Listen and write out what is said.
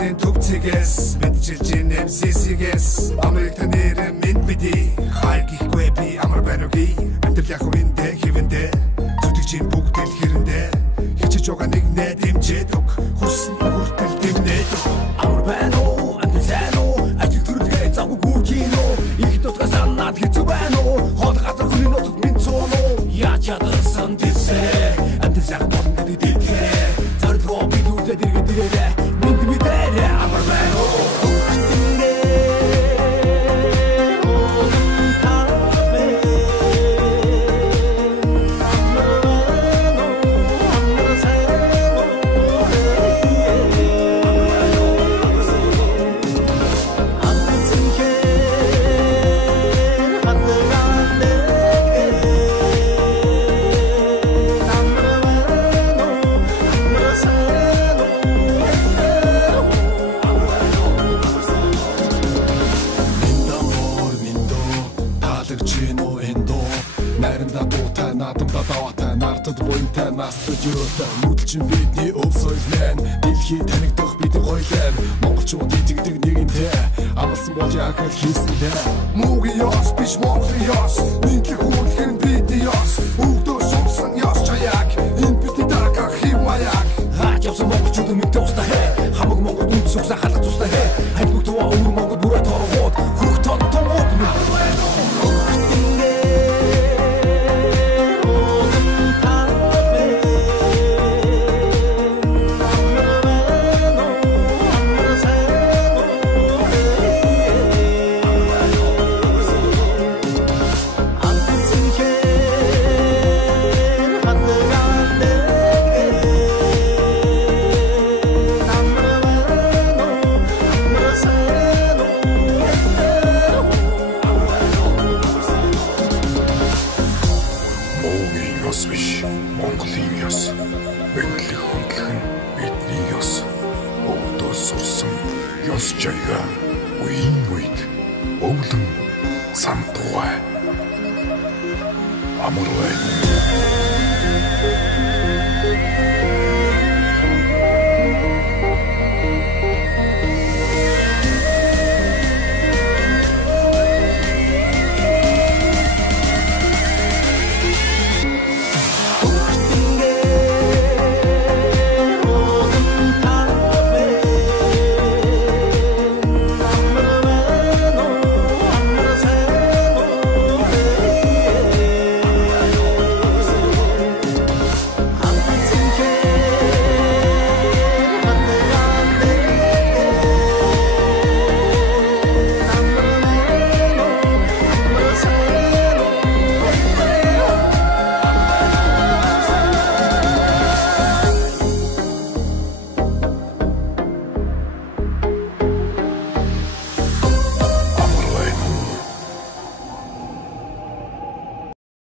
Улсын төвцгээс мэдчилж ин MCC-гээс Америкт нэрэн минь биди хай гихгүй би амар байна үгүй амтэл яг үндэ хэвэндэ зүтгэж бүгд л хэрэндэ хичээж байгаа нэг нэ дэмжээд өг хүссэн хүртэл дэмнээд амар байна уу амтэл сайн уу ажил төрөлгээ завгүй гүрчинөө их дотгоо санаад хэцүү байна уу хол газар хүний нотод минь цооноо яаж ядсан дисээ амтэл яг бодон гэдэг дикээ зардлоо бид үлдээд иргэдэрээ минь бидэрээ амар байна уу Буянтай настад юутай нүдэлчин бидний өв соёлын дэлхий танигдах бидний гоёлын монголчууд итгэдэг нэгэнтэй амлсан бол яг л хийсэнтэй муугийн ёс биш монголын ёс нийтлэг хүлхэн бидний ёс өгдөө сумсан ёс чаяг энэ бидний дарга хэв маяг хаач явсан монголчууд мэдээ устаа хэ хамаг монгол үнд сүгсэн халах тустай хэ хань бүгд өвөр монгол бүрээ торгоод хөх тод томод Монголын ёс, мэдлэг хөндлөх нь бидний ёс. Өвдөө сурсан ёс жаяга үеийн үед өвлөн сандугай. Амар байна.